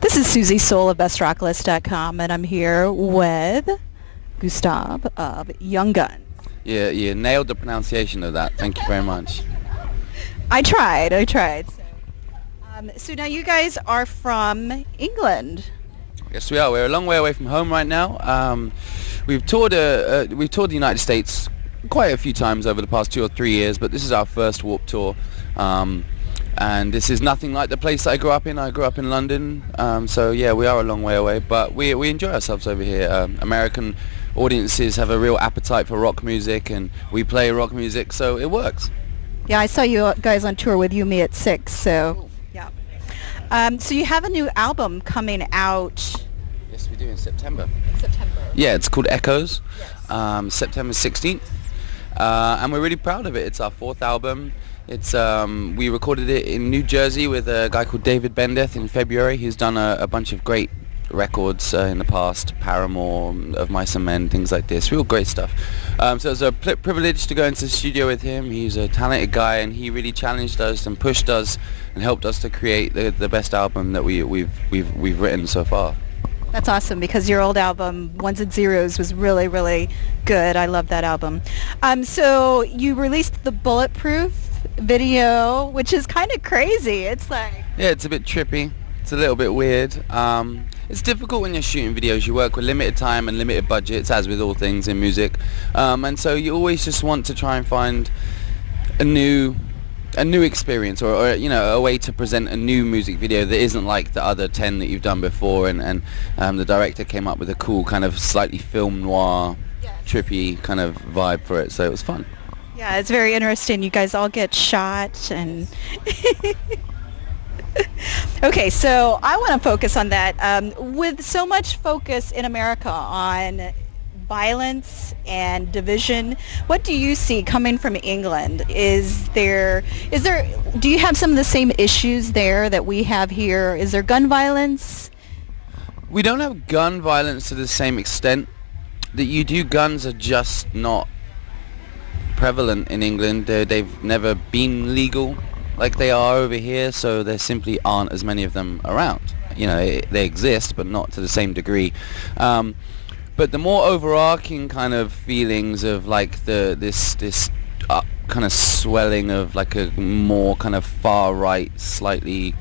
This is Suzie Soule of BestRocklist.com, and I'm here with Gustav of Young Guns. Yeah, you nailed the pronunciation of that. Thank you very much. I tried. So now you guys are from England. Yes, we are. We're a long way away from home right now. We've toured the United States quite a few times over the past 2 or 3 years, but this is our first Warped Tour. And this is nothing like the place that I grew up in. I grew up in London, so yeah, we are a long way away, but we enjoy ourselves over here. American audiences have a real appetite for rock music, and we play rock music, so it works. Yeah, I saw you guys on tour with You Me at 6, so yeah. So you have a new album coming out. Yes, we do, in September. September. Yeah, it's called Echoes. Yes. September 16th, and we're really proud of it. It's our 4th album. It's we recorded it in New Jersey with a guy called David Bendeth in February. He's done a bunch of great records in the past, Paramore, Of Mice and Men, things like this, real great stuff. So it was a privilege to go into the studio with him. He's a talented guy, and he really challenged us and pushed us and helped us to create the best album that we've written so far. That's awesome, because your old album, Ones and Zeros, was really, really good. I love that album. So you released the Bulletproof video, which is kind of crazy. It's like... Yeah, it's a bit trippy. It's a little bit weird. It's difficult when you're shooting videos. You work with limited time and limited budgets, as with all things in music. And so you always just want to try and find a new experience, or you know, a way to present a new music video that isn't like the other 10 that you've done before. And the director came up with a cool kind of slightly film noir, trippy kind of vibe for it. So it was fun. Yeah, it's very interesting. You guys all get shot and... Okay, so I want to focus on that. With so much focus in America on violence and division, what do you see coming from England? Do you have some of the same issues there that we have here? Is there gun violence? We don't have gun violence to the same extent. That you do, guns are just not prevalent in England. They've never been legal like they are over here, so there simply aren't as many of them around. You know, they exist, but not to the same degree. But the more overarching kind of feelings of like this kind of swelling of like a more kind of far right, slightly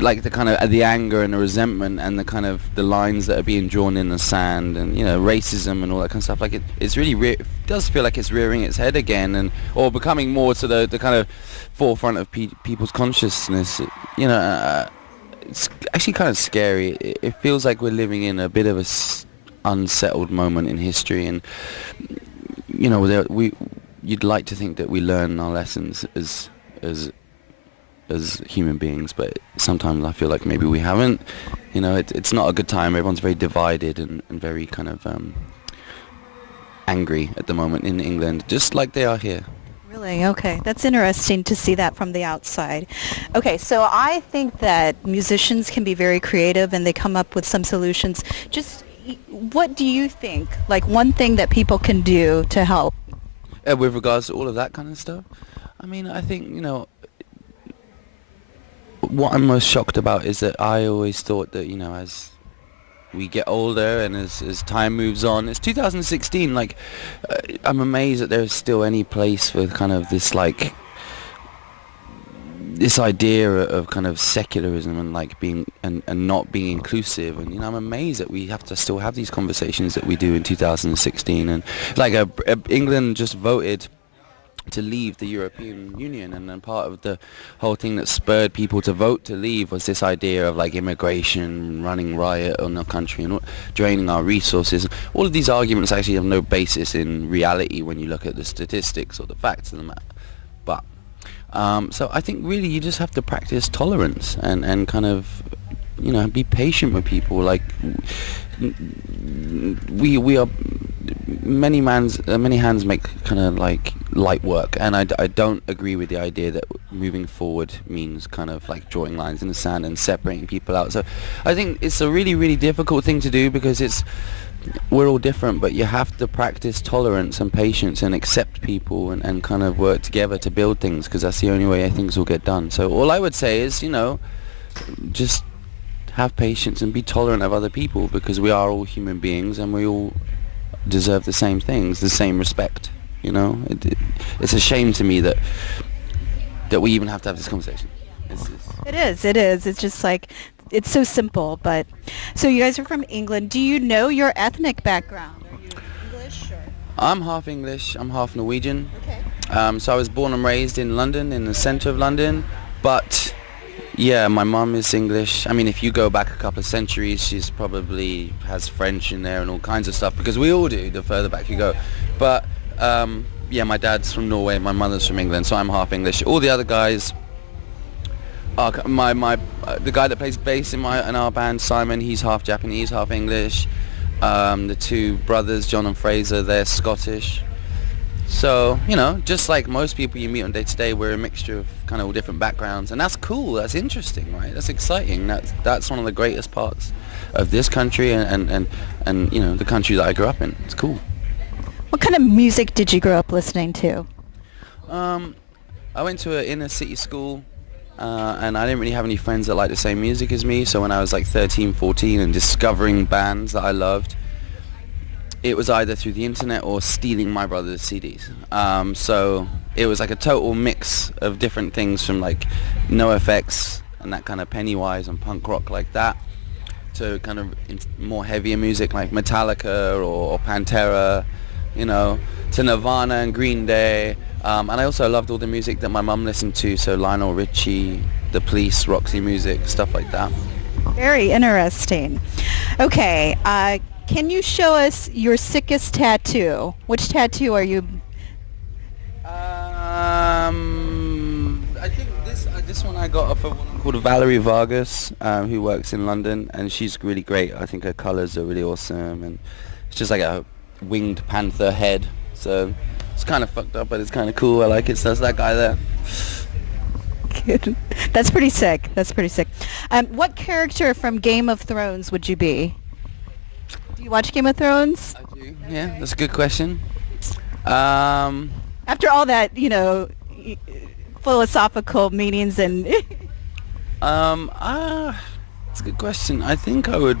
like the kind of the anger and the resentment and the kind of the lines that are being drawn in the sand, and you know, racism and all that kind of stuff. Like it's really it does feel like it's rearing its head again, and or becoming more to the kind of forefront of people's consciousness. You know, it's actually kind of scary. It feels like we're living in a bit of a unsettled moment in history, and you know, you'd like to think that we learn our lessons as human beings, but sometimes I feel like maybe we haven't. You know, it's not a good time. Everyone's very divided and very kind of angry at the moment in England, just like they are here. Really? Okay. That's interesting to see that from the outside. Okay, so I think that musicians can be very creative and they come up with some solutions. Just what do you think? Like one thing that people can do to help? With regards to all of that kind of stuff? I mean, I think, you know, what I'm most shocked about is that I always thought that, you know, as we get older and as time moves on, it's 2016, like, I'm amazed that there's still any place for kind of this, like, this idea of kind of secularism and like being and not being inclusive. And you know, I'm amazed that we have to still have these conversations that we do in 2016. And like England just voted to leave the European Union, and then part of the whole thing that spurred people to vote to leave was this idea of like immigration, running riot on our country and draining our resources. All of these arguments actually have no basis in reality when you look at the statistics or the facts of the matter. But so I think really you just have to practice tolerance and kind of, you know, be patient with people. Like we are many hands make kind of like light work, and I don't agree with the idea that moving forward means kind of like drawing lines in the sand and separating people out. So I think it's a really, really difficult thing to do, because we're all different, but you have to practice tolerance and patience and accept people and kind of work together to build things, because that's the only way things will get done. So all I would say is, you know, just have patience and be tolerant of other people, because we are all human beings and we all deserve the same things, the same respect. You know, it's a shame to me that we even have to have this conversation. It is. It is. It's just like, it's so simple. But so you guys are from England. Do you know your ethnic background? Are you English or? I'm half English. I'm half Norwegian. Okay. So I was born and raised in London, in the centre of London. But yeah, my mum is English. I mean, if you go back a couple of centuries, she's probably has French in there and all kinds of stuff, because we all do the further back you go. But yeah, my dad's from Norway, my mother's from England, so I'm half English. All the other guys are the guy that plays bass in our band, Simon, he's half Japanese, half English. The two brothers, John and Fraser, they're Scottish. So, you know, just like most people you meet on day to day, we're a mixture of kind of all different backgrounds, and that's cool. That's interesting, right? That's exciting. That's one of the greatest parts of this country and you know, the country that I grew up in. It's cool. What kind of music did you grow up listening to? I went to an inner city school, and I didn't really have any friends that liked the same music as me. So when I was like 13, 14, and discovering bands that I loved, it was either through the internet or stealing my brother's CDs. So it was like a total mix of different things, from like NoFX and that kind of Pennywise and punk rock like that, to kind of more heavier music like Metallica or Pantera, you know, to Nirvana and Green Day. And I also loved all the music that my mum listened to, so Lionel Richie, The Police, Roxy Music, stuff like that. Very interesting. Okay, can you show us your sickest tattoo? Which tattoo are you? I think this one I got off a woman called Valerie Vargas, who works in London, and she's really great. I think her colours are really awesome, and it's just like a winged panther head. So it's kind of fucked up, but it's kind of cool. I like it. So that's that guy there. That's pretty sick. That's pretty sick. What character from Game of Thrones would you be? Do you watch Game of Thrones? I do. Yeah, that's a good question. After all that, you know, philosophical meanings and... That's a good question. I think the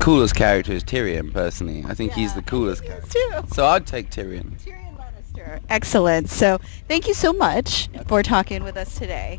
coolest character is Tyrion, personally. I think he's the coolest character. Too. So I'd take Tyrion. Tyrion Lannister. Excellent. So thank you so much for talking with us today.